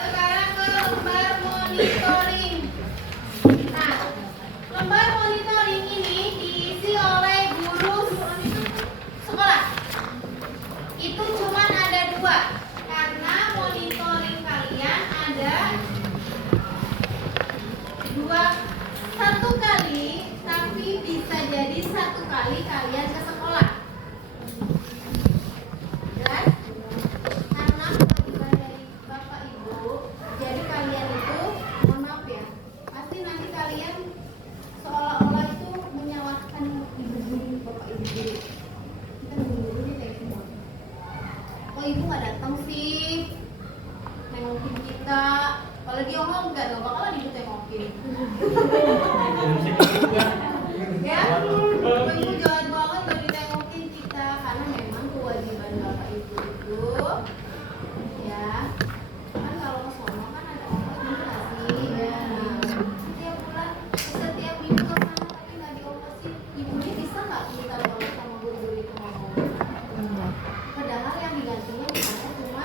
Sekarang ke lembar monitoring. Nah, lembar monitoring ini diisi oleh guru sekolah. Itu cuma ada 2, karena monitoring kalian ada 1 kali, tapi bisa jadi 1 kali kalian ke sekolah. Jelas? Karena kewajiban dari Bapak Ibu, jadi kalian itu, mohon maaf ya, pasti nanti kalian seolah-olah itu menyalahkan ibu guru, Bapak Ibu guru. Kita guru nih kayak semua. Kok ibu nggak datang sih? Nengokin kita. Kalau dia ngomong nggak bakalan ibu tengokin. Ya, Bapak Ibu jahat banget bagi tengokin kita, karena memang kewajiban Bapak Ibu itu, ya, kan kalau ke sono kan ada ongkos gitu nggak sih? Ya, setiap bulan, setiap minggu ke sana tapi nggak diongkosin, ibunya bisa nggak minta tolong sama guru-guru itu ngomong? Padahal yang digantinya misalnya cuma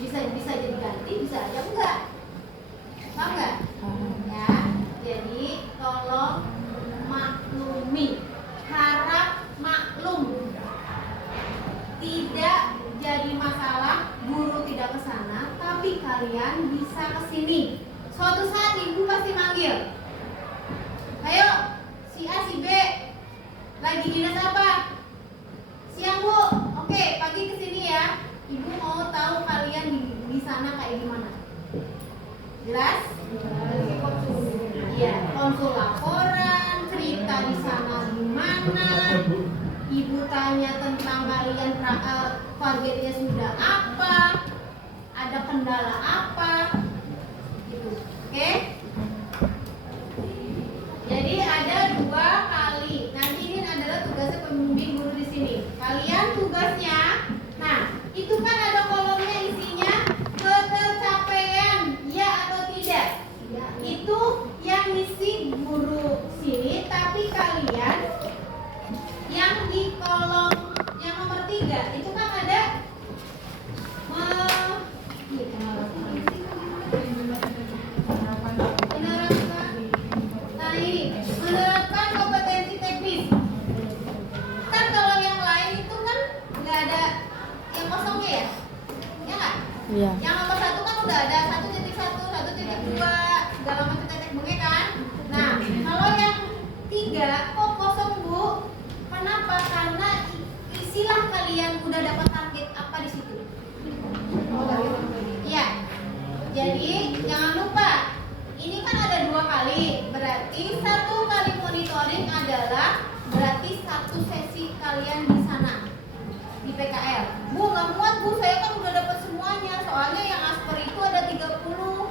bisa jadi ganti, bisa aja enggak. Paham nggak? Ya, jadi tolong maklumi, harap maklum. Tidak jadi masalah guru tidak ke sana, tapi kalian bisa ke sini. Suatu saat ibu pasti manggil. Ayo, si A, si B lagi dinas apa? Siang Bu, oke, pagi ke sini ya. Ibu mau tahu kalian di sana kayak gimana. Jelas? Iya, konsul laporan, cerita di sana gimana. Ibu tanya tentang kalian targetnya sudah apa, ada kendala apa, gitu. Oke? Jadi ada 2 kali. Nanti ini adalah tugasnya pembimbing guru di sini. Kalian tugasnya, nah itu kan ada kolomnya isinya ketercapaian, ya atau tidak. Itu yang isi guru sini, tapi kalian yang di kolom yang nomor 3 itu kan ada menerapkan kompetensi teknis. Kan kalau yang lain itu kan nggak ada yang kosongnya ya, ya nggak? Iya. Yang nomor 1 kan udah ada 1.1, 1.2, segala macam tetek bengek kan. Nah, kalau yang 3 kok kosong Bu? Kenapa? Karena isilah kalian udah dapat target apa di situ. Iya. Jadi jangan lupa, ini kan ada 2 kali, berarti 1 kali monitoring adalah berarti 1 sesi kalian di sana di PKL. Bu, nggak muat Bu, saya kan udah dapat semuanya. Soalnya yang asper itu ada 30.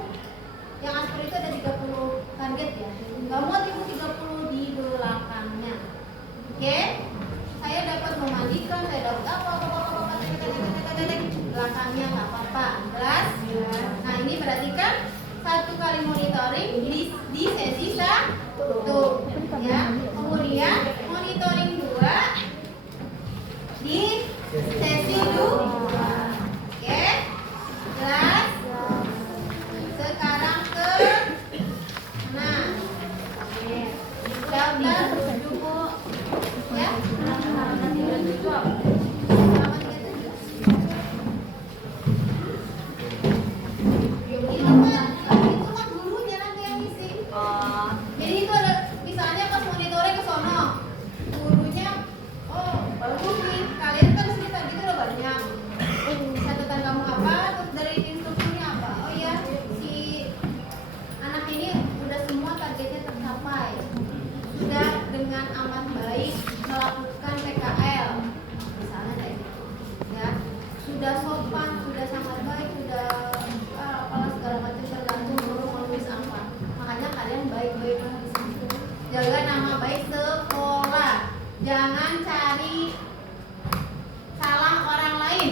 Yang asper itu ada 30 target ya. Nggak muat Ibu 30 di belakangnya. Oke? Saya dapat memandikan, saya dapat apa, belakangnya nggak apa-apa. Jelas? Nah, ini berarti kan 1 kali monitoring di sesi 1, ya. Kemudian monitoring 2 di sesi 2. Oke? Jelas? Sekarang ke daftar buku ya. Itu kan gurunya nanti yang ngisi. Jadi itu ada misalnya pas monitoring ke sono, gurunya, oh bagus nih, kalian kan cerita gitu udah banyak. Catatan kamu apa? Terus dari instruksinya apa? Oh ya, si anak ini udah semua targetnya tercapai, sudah dengan amat baik melakukan PKL, misalnya kayak gitu, ya, sudah sopan, sudah sangat baik, sudah apalah segala macam tergantung guru mau nulis apa. Makanya kalian baik-baik di situ. Jaga nama baik sekolah, jangan cari salah orang lain.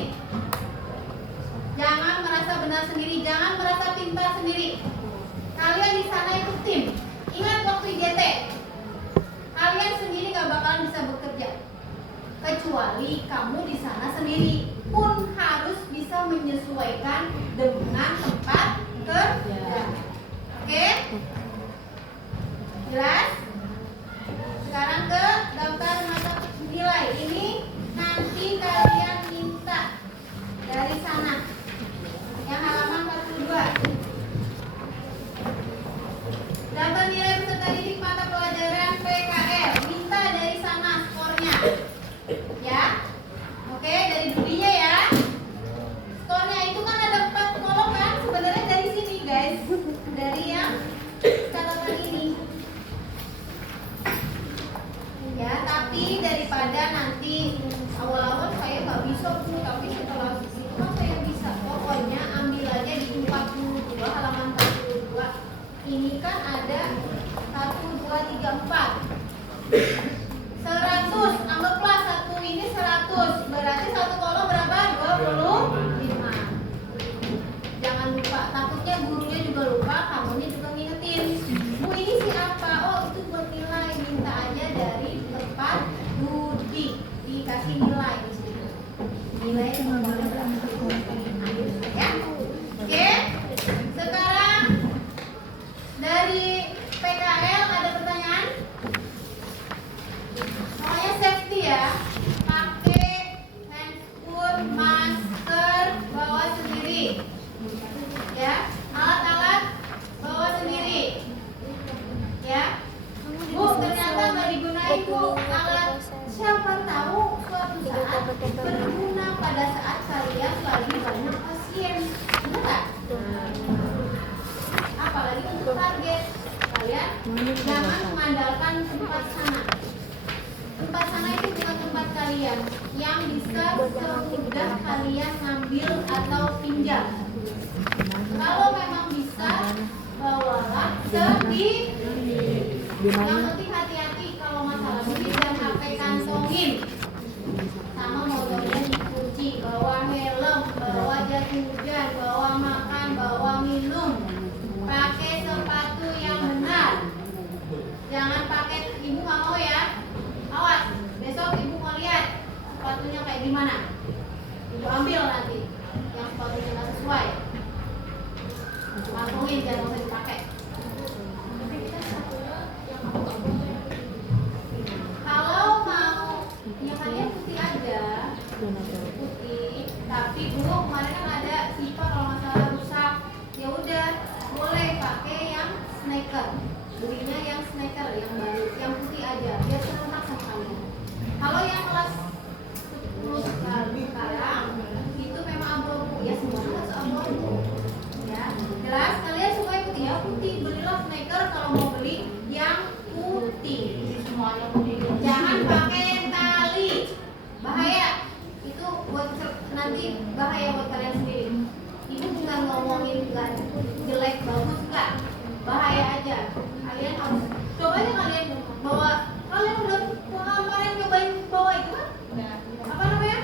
Jangan merasa benar sendiri, jangan merasa pintar sendiri. Kalian di sana itu tim. Ingat waktu IJT, kalian sendiri gak bakalan bisa bekerja kecuali kamu di sana sendiri pun harus bisa menyesuaikan dengan tempat dari yang catatan ini. Ya, tapi daripada nanti awal-awal saya nggak bisa tuh, tapi setelah itu kan saya bisa. Pokoknya ambil aja di 42 halaman 42. Ini kan ada 1, 2, 3, 4. 100, anggaplah satu ini 100. Berarti satu kolom berapa? 25. Jangan lupa, takutnya gurunya juga lupa, kamunya juga ngingetin. Bu, ini siapa? Oh, itu buat nilai. Minta aja dari tempat Budi. Dikasih nilai di situ. Nilai pokoknya berapa? Ya. Oke. Sekarang dari PKL ada pertanyaan? Pokoknya safety ya. Pakai handphone, masker, bawa sendiri. Ya, alat-alat bawa sendiri. Ya, Bu, ternyata nggak digunain Bu alat. Siapa tahu suatu saat berguna pada saat kalian lagi banyak pasien, benar nggak? Apalagi untuk target kalian, jangan mengandalkan tempat sana. Tempat sana itu bukan tempat kalian yang bisa semudah kalian ngambil atau pinjam. Kalau memang bisa, bawalah sendiri. Yang penting hati-hati kalau masalah duit dan HP kantongin. Sama motornya dikunci, bawa helm, bawa jas hujan, bawa makan, bawa minum. Pakai sepatu yang benar. Jangan pakai, ibu nggak mau ya. Awas, besok ibu mau lihat sepatunya kayak gimana. Ibu ambil nanti yang sepatunya nggak sesuai. Masukin, jangan usah dipakai. Kalau mau, ya kalian putih aja. Putih, tapi dulu kemarin kan ada sifat kalau masalah rusak. Ya udah, boleh pakai yang sneaker. Belinya yang sneaker, yang baru, yang putih aja, biar serenak sama kalian. Kalau yang kelas 10 sekarang, itu memang abu-abu. Ya semua harus abu-abu. Ya, jelas kalian suka putih ya, putih. Belilah sneaker kalau mau beli yang putih. Semuanya putih. Jangan pakai tali, bahaya. Itu buat nanti bahaya buat kalian sendiri. Ibu bukan ngomongin enggak jelek bagus enggak, bahaya aja. Kalian harus coba aja kalian bawa. Kalian udah kemarin cobain bawa itu kan? Apa namanya?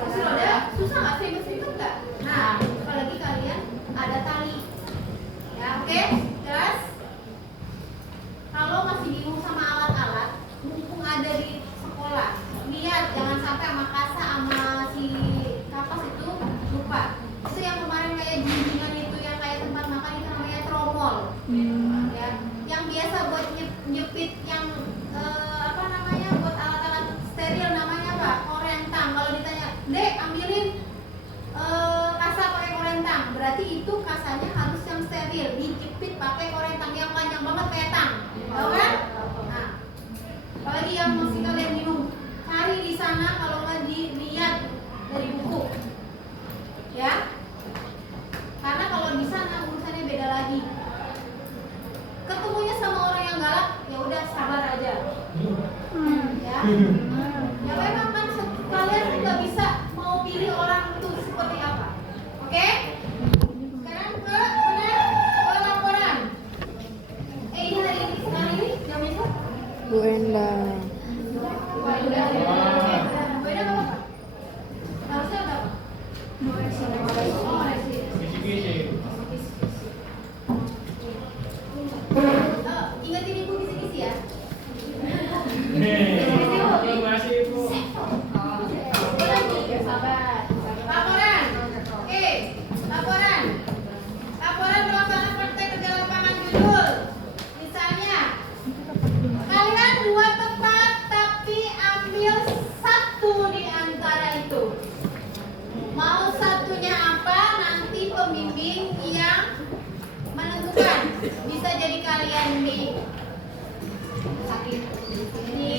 Kursi roda. Susah nggak sih mesin itu enggak? Nah, apalagi kalian ada tali. Ya, oke? Jelas? Kalau masih bingung sama alat-alat, mumpung ada di sekolah, lihat jangan sampai sama kasa sama si kapas itu lupa. Itu yang kemarin kayak jinjingan itu yang kayak tempat makan itu namanya tromol. Ya, yang biasa buat nyepit yang apa namanya, buat alat-alat steril namanya apa? Korentang. Kalau ditanya, "Dek, ambilin kasa pakai korentang." Berarti itu kasanya harus yang steril, dijepit pakai korentang yang panjang banget kayak tang. Tahu kan? Nah, apalagi yang masih kalian minum, cari di sana kalau nggak dilihat dari buku. Ya. Karena kalau di sana urusannya beda lagi. Ketemunya sama orang yang galak, ya udah sabar aja. Ya. Ya memang kan kalian nggak bisa mau pilih orang itu seperti apa. Oke? Sekarang ke mana? Ke laporan. Ini hari ini, sekarang ini jam itu? Bu Endang. Bu Endang apa? Harusnya apa? Oh, resi. Ingatin ibu kisi-kisi ya. Terima kasih Ibu. Sabar. Laporan. Oke, laporan. Laporan pelaksanaan praktek kerja lapangan judul. Misalnya, kalian dua tepat tapi ambil satu di antara itu. Mau satunya apa? Nanti pembimbing yang menentukan. Bisa jadi kalian di sakit di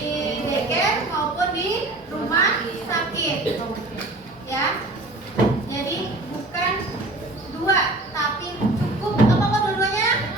daycare maupun di rumah sakit. Ya. Jadi bukan dua, tapi cukup apa dua-duanya?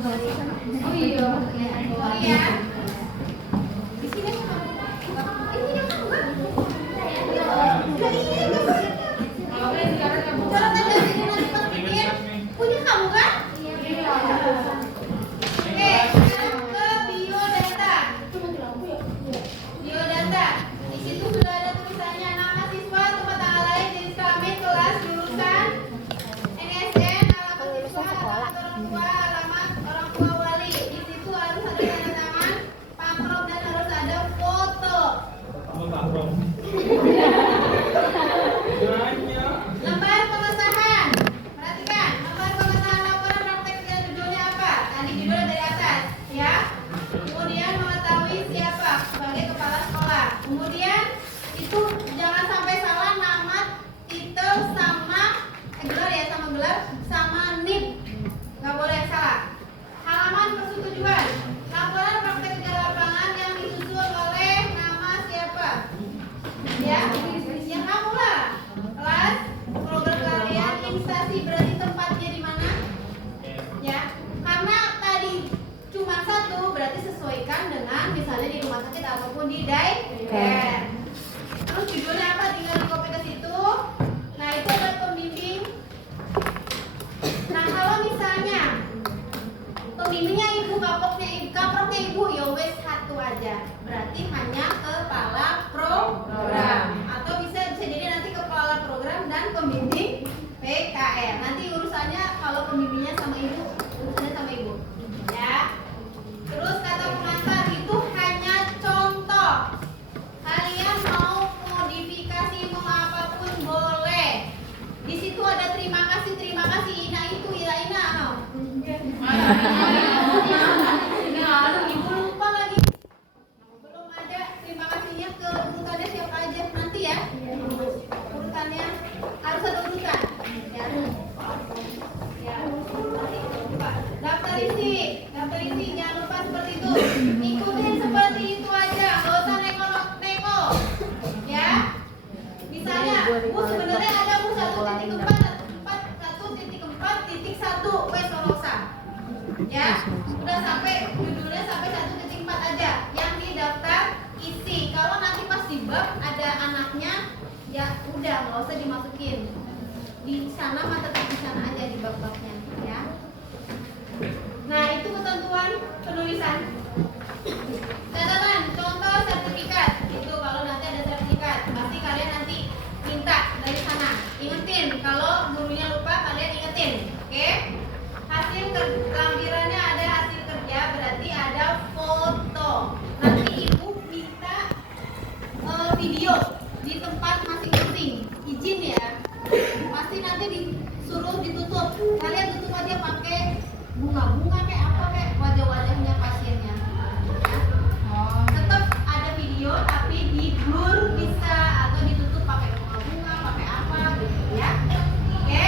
Oh iya. Sorry ya. Di sini kamu. Ini dia kamu kan? Cara tanda sini nanti pas bikin. Punya kamu kan? Oke, sekarang ke biodata. Biodata. Di situ sudah ada tulisannya nama siswa, tempat tanggal lahir, jenis kelamin, kelas, jurusan, NSN, alamat siswa, alamat orang tua, alamat orang tua wali. Di situ harus ada tanda tangan, pamprov dan harus ada foto. Lembar pengesahan. Perhatikan, lembar pengesahan laporan praktek dan judulnya apa? Tadi judulnya dari atas, ya. Kemudian mengetahui siapa sebagai kepala sekolah. Kemudian itu jangan sampai salah nama, titel sama gelar ya, sama gelar, sama NIP. Nggak boleh salah. Halaman persetujuan. Laporan praktek kerja lapangan yang disusun oleh nama siapa? Ya, yang kamu lah. Kelas, program kalian, instansi, berarti tempatnya di mana? Ya, karena tadi cuma satu, berarti sesuaikan dengan misalnya di rumah sakit ataupun di daycare. Terus judulnya apa? Tinggal di copy ke situ. Nah, itu ada pembimbing. Nah, kalau misalnya pembimbingnya ibu, kaproknya ibu, ya wes satu aja. Berarti hanya kepala program. Atau bisa jadi nanti kepala program dan pembimbing PKR. Nanti urusannya kalau pembimbingnya sama ibu, urusannya sama ibu. Ya. Terus kata pengantar itu hanya contoh. Kalian mau modifikasi, mau apapun boleh. Di situ ada terima kasih Ina itu Ina. Ibu lupa lagi. Belum ada terima kasihnya ke urutannya siapa aja nanti ya. Urutannya harus ada urutan. Ya. Ya. Daftar isi jangan lupa seperti itu. Ikutin seperti itu aja, nggak usah neko-neko. Ya. Misalnya, Bu sebenarnya ada Bu 1.4.1.1 wes solosa. Ya, udah sampai judulnya sampai 1.4 aja yang di daftar isi. Kalau nanti pas di bab ada anaknya, ya udah nggak usah dimasukin. Di sana mah tetap di sana aja di bab-babnya, ya. Nah, itu ketentuan penulisan. Catatan contoh sertifikat. Itu kalau nanti ada sertifikat, pasti kalian nanti minta dari sana. Ingetin, kalau gurunya lupa kalian ingetin, oke? Hasil lampirannya ada hasil kerja, berarti ada foto. Nanti ibu minta video di tempat masing-masing. Izin ya. Pasti nanti disuruh ditutup. Kalian tutup aja pakai bunga-bunga kayak apa kayak wajah-wajahnya pasiennya. Ya. Tetap ada video tapi di blur bisa atau ditutup pakai bunga-bunga, pakai apa gitu ya. Oke?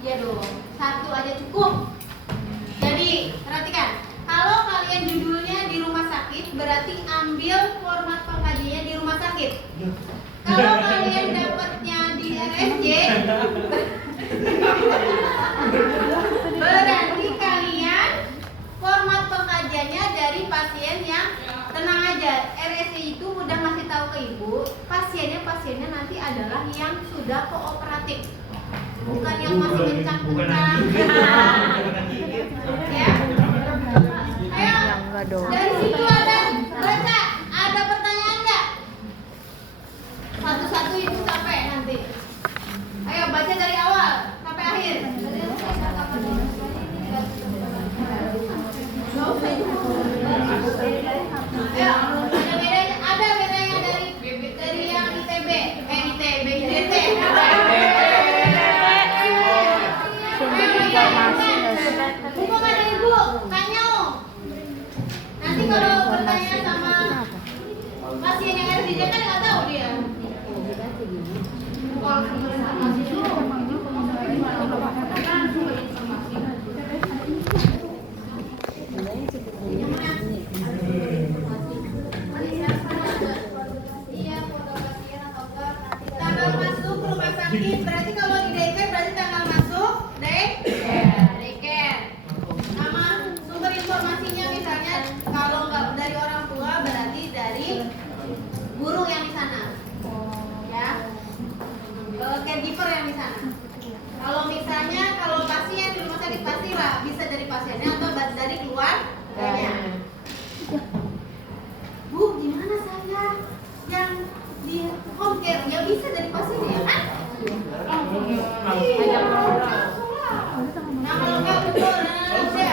Iya dong, satu aja cukup. Jadi perhatikan, kalau kalian judulnya di rumah sakit, berarti ambil format pengkajiannya di rumah sakit. Kalau kalian dapatnya di RSJ, berarti kalian format pengkajiannya dari pasien yang tenang aja. RSJ itu udah ngasih tahu ke ibu, pasiennya nanti adalah yang sudah kooperatif, bukan yang masih kencang-kencang. Ya, ayo. Dari situ ada baca, ada pertanyaan nggak? Satu-satu itu sampai nanti. Ayo baca dari awal sampai akhir. Ayo, ada bedanya dari yang ITB, IDT. Mumpung ada ibu, tanya nanti kalau bertanya sama pasien yang RSJ kan nggak tahu dia. Tanggal masuk rumah sakit berarti kalau di daycare berarti tanggal masuk daycare. Sama sumber informasinya misalnya kalau nggak dari orang tua berarti dari guru yang di sana, ya, caregiver yang di sana. Kalau misalnya kalau pasien di rumah sakit pasti lah bisa dari pasiennya atau dari keluarganya. Bu, gimana saya yang di home care? Ya bisa dari pasiennya ya kan? Iya. Nah kalau nggak betul, udah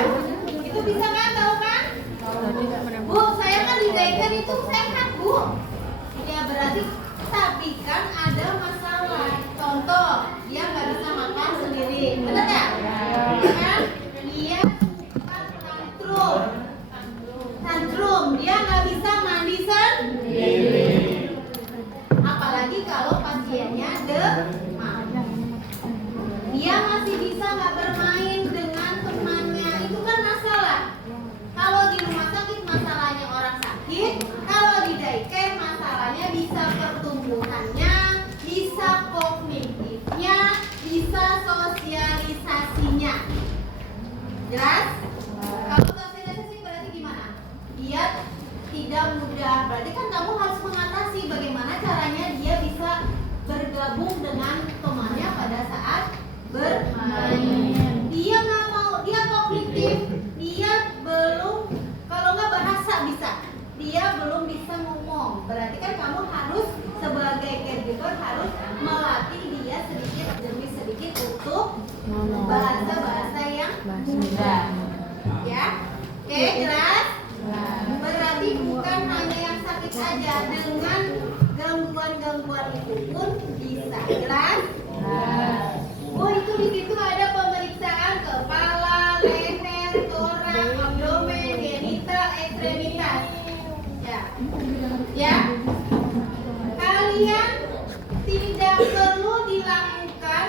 itu bisa nggak tahu kan? Bu, saya kan di daycare itu sehat bu. Ya berarti tapi kan ada masalah. Contoh, dia nggak bisa makan sendiri, benar nggak? Ya kan? Dia suka tantrum, dia nggak bisa mandi sendiri. Apalagi kalau pasiennya demam, dia masih bisa nggak bermain dengan temannya, itu kan masalah. Kalau di rumah sakit masalahnya orang sakit, kalau di daycare masalahnya bisa pertumbuhannya, bisa kognitifnya, bisa sosialisasinya. Jelas? Kalau sosialisasi berarti gimana? Dia tidak mudah, berarti kan kamu harus mengatasi bagaimana caranya dia bisa bergabung dengan temannya pada saat bermain. Dia nggak mau, dia kognitif, dia belum, kalau nggak bahasa bisa, dia belum bisa ngomong. Berarti kan kamu harus sebagai caregiver harus melatih dia sedikit demi sedikit untuk bahasa-bahasa yang mudah. Ya, oke, jelas? Berarti bukan hanya yang sakit saja, dengan gangguan-gangguan itu pun bisa. Jelas? Oh, itu di situ ada pemeriksaan kepala, leher, toraks, abdomen, genital, ekstremitas. Ya. Kalian tidak perlu dilakukan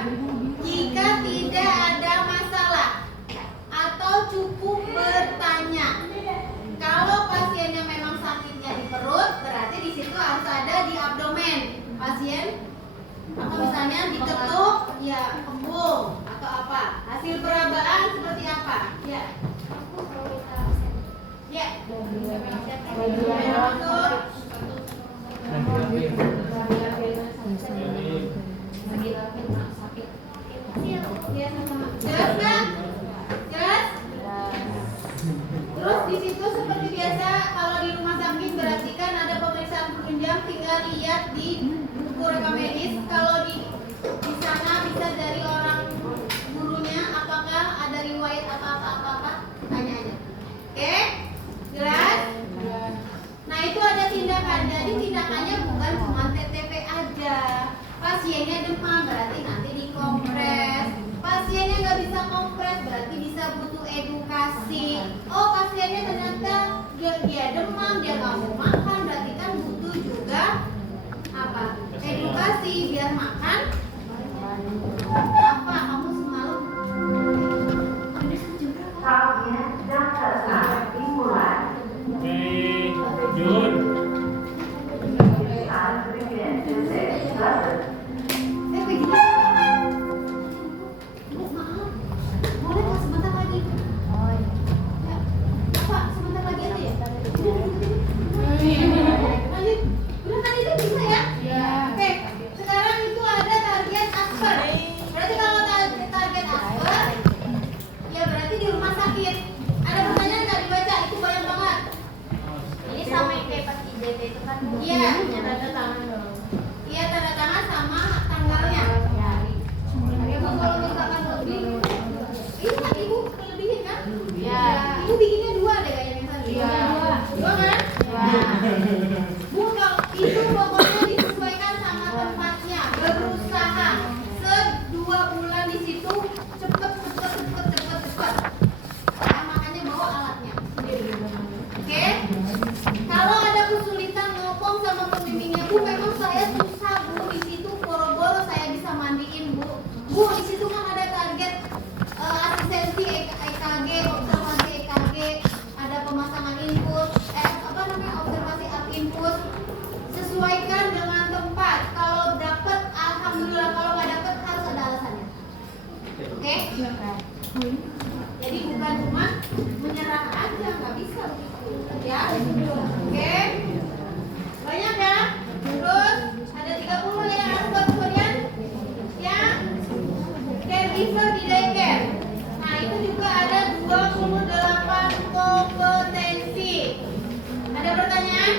jika tidak ada masalah atau cukup bertanya. Kalau pasiennya memang sakitnya di perut, berarti di situ harus ada di abdomen. Pasien atau misalnya diketuk, ya kembung atau apa. Hasil perabaan seperti apa? Ya. Ya. Jelas kan? Jelas? Terus di situ seperti biasa kalau di rumah sakit berarti kan ada pemeriksaan penunjang, tinggal lihat di buku rekam medis. Kalau di sana bisa dari orang gurunya apakah ada riwayat apa-apa tanya aja. Oke? Jelas? Nah itu ada tindakan. Jadi tindakannya bukan cuma TTP aja. Pasiennya demam berarti nanti dikompres. Pasiennya nggak bisa kompres berarti bisa butuh edukasi. Oh pasiennya ternyata dia demam, dia nggak mau makan, berarti kan butuh juga apa? Edukasi biar makan apa? Oke? Jadi bukan cuma menyerah aja, nggak bisa begitu. Ya? Oke? Banyak ya? Terus ada 30 ya buat kemudian yang caregiver di daycare. Nah, itu juga ada 28 kompetensi. Ada pertanyaan?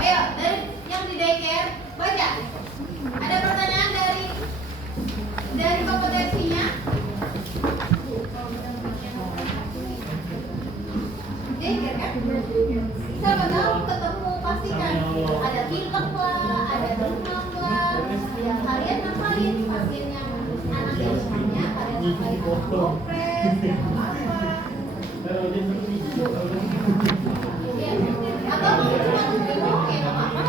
Ayo, dari yang di daycare baca. Ada pertanyaan dari kompetensinya? Daycare kan? Siapa tahu ketemu pastikan ada pilek lah, ada demam lah. Ya, kalian ngapalin pasien yang anak yang lainnya, kalian ngapalin kompres, apa? Atau mau cuma minum ya nggak apa-apa.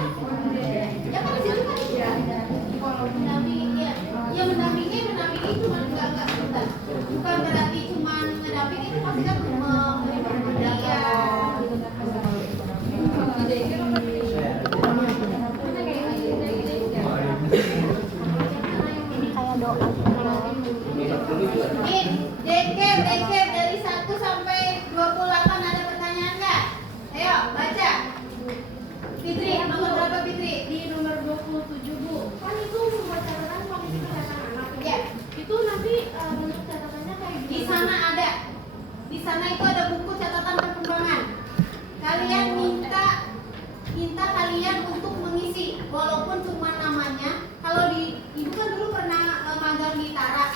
Ya kan di situ kan kalau mendampingi ya mendampingi cuma nggak sebentar. Bukan berarti cuma mendampingi itu pasti kan melibatkan dia. Kayak doa Daycare dari 1 sampai 28 ada pertanyaan nggak? Ayo baca. Fitri, nomor berapa Fitri? Di nomor 27 Bu. Kan itu semua catatan kondisi kesehatan anak. Ya. Itu nanti bentuk catatannya kayak Di sana ada. Di sana itu ada buku catatan perkembangan. Kalian minta kalian untuk mengisi walaupun cuma namanya. Kalau di ibu kan dulu pernah magang di Tara.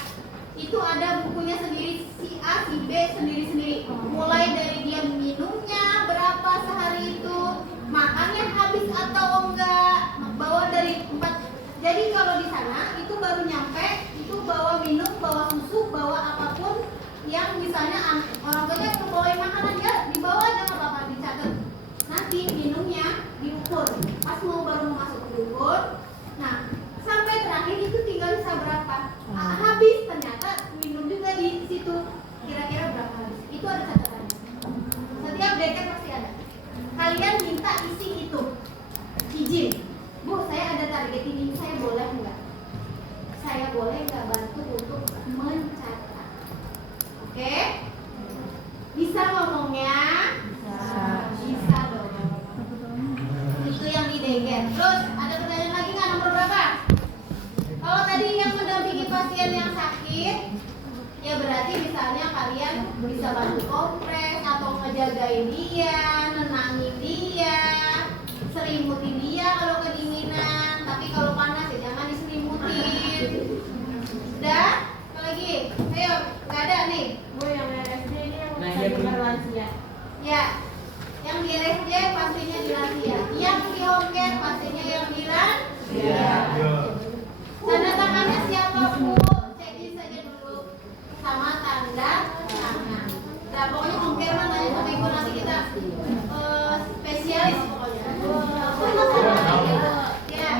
Itu ada bukunya sendiri, si A, si B sendiri-sendiri. Mulai dari dia minumnya berapa sehari itu, makannya habis atau enggak, bawa dari 4. Jadi kalau di sana itu baru nyampe, itu bawa minum, bawa susu, bawa apapun yang misalnya orang tuanya kebawain makanan dia dibawa aja nggak apa-apa, dicatat. Nanti minumnya diukur. Pas baru mau masuk ke ukur. Nah, sampai terakhir itu tinggal bisa berapa. Habis ternyata minum juga di situ. Kira-kira berapa habis. Itu ada catatannya. Setiap daycare pasti ada. Kalian minta isi itu. Izin. Bu, saya ada target ini, saya boleh nggak? Saya boleh nggak bantu untuk mencatat? Oke? Bisa ngomongnya? Bisa dong. Itu yang di daycare. Terus ada pertanyaan lagi nggak? Nomor berapa? Kalau tadi yang mendampingi pasien yang sakit, ya berarti misalnya kalian bisa bantu kompres atau ngejagain dia, nenangin dia, selimutin dia kalau kedinginan. Tapi kalau panas ya jangan diselimutin. Udah? Apa lagi? Ayo, nggak ada nih. Bu, yang RSD ini yang caregiver lansia. Ya, yang di RSJ pastinya di lansia. Yang di home care pastinya yang di lansia. Tanda tangannya siapa Bu? Cekin saja dulu sama tanda tangan. Nah, pokoknya home care mah tanya sama ibu nanti kita spesialis pokoknya. Ya,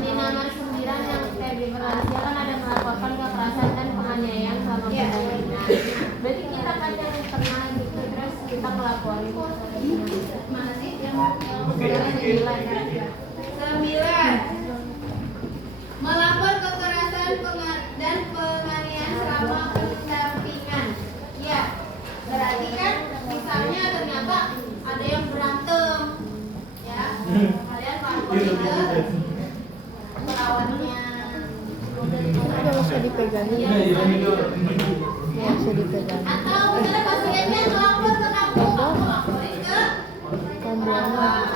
Di nomor 9 yang caregiver lansia kan ada melaporkan kekerasan dan penganiayaan sama pendampingan. Berarti kita kan yang pernah gitu terus kita ngelaporin. mana sih yang Sembilan. 9? Melapor kekerasan dan penganiayaan selama pendampingan. Ya, berarti kan misalnya ternyata ada yang berantem, ya, kalian laporin ke perawatnya. Nggak usah dipegangin. Ya, Nggak usah dipegangin. atau misalnya pasiennya melapor ke kamu, kamu laporin ke perawat,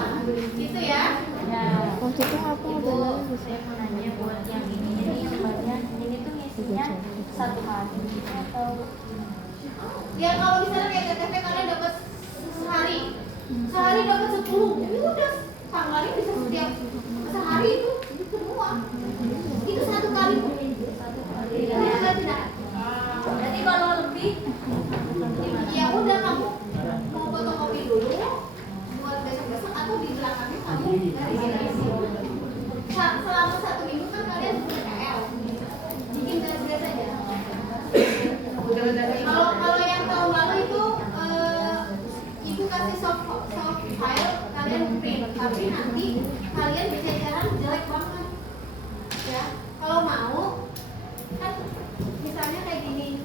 gitu ya. Ya. Maksudnya apa adalah Saya mau nanya buat yang ini, jadi kalian ini tuh ngisinya 1 hari atau Ya kalau misalnya kayak TTV kalian dapat sehari dapat 10, ini udah tanggalnya bisa setiap sehari itu semua. Itu 1 kali Bu. 1 hari? Tidak tidak. Berarti kalau lebih Ya udah kamu mau fotokopi dulu buat besok-besok atau di belakangnya kamu garis-garis. Selama 1 minggu kan kalian punya KL. Bikin garis-garis aja. Kalau yang tahun lalu itu kasih soft file kalian print, tapi nanti kalian bisa cara jelek banget. Ya, kalau mau kan misalnya kayak gini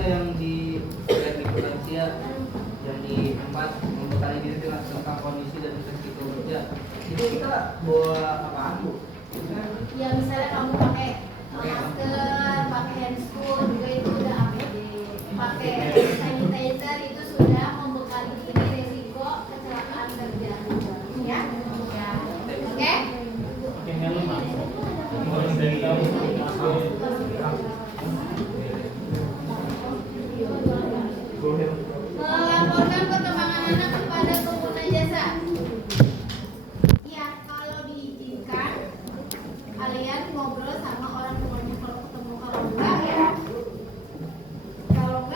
misalnya yang di teknik lansia yang di tempat membekali diri tentang kondisi dan resiko kerja itu kita bawa apaan Bu? Ya misalnya kamu pakai masker, pakai handscoon juga itu udah APD. Pakai sanitizer itu sudah membekali diri resiko kecelakaan kerja. Ya? Ya. Oke? Oke, nggak Mas. Mulai dari kamu. Melaporkan perkembangan anak kepada pengguna jasa. Ya, kalau diizinkan kalian ngobrol sama orang tuanya kalau ketemu, kalau enggak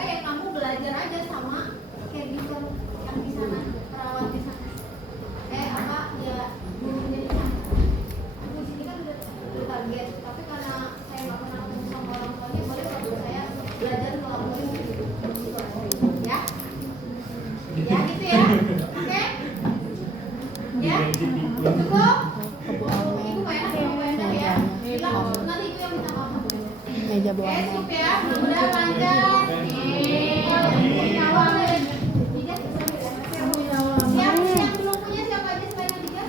ya kamu belajar aja sama caregiver yang di sana, perawat di sana. Apa ya gurunya di sana. Aku di sini kan udah target, tapi karena saya nggak pernah ketemu sama orang tuanya, boleh waktu saya belajar melakukan gitu. Ya, ya gitu ya, oke? Ya, cukup. Ibu banyak ya. Bilang nanti ibu yang minta maaf. Meja Oke, bawah. cukup ya. Mudah-mudahan lancar. Yang belum punya siapa aja selain Adija?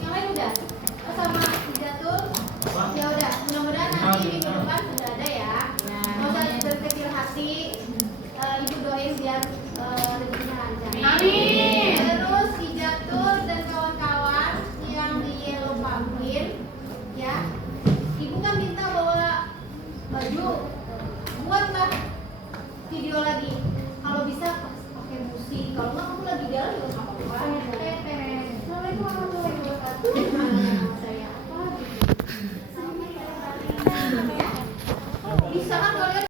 Yang lain udah? Oh, sama Hijatul? Ya udah. Mudah-mudahan nanti minggu depan sudah ada ya. Nggak usah berkecil hati. Ibu doain biar rezekinya lancar. Amin. Terus Hijatul dan kawan-kawan yang di Yellow Pumpkin, ya. Ibu kan minta bawa baju, buatlah video lagi. Kalau bisa pakai musik. Kalau nggak kamu lagi jalan juga nggak apa-apa.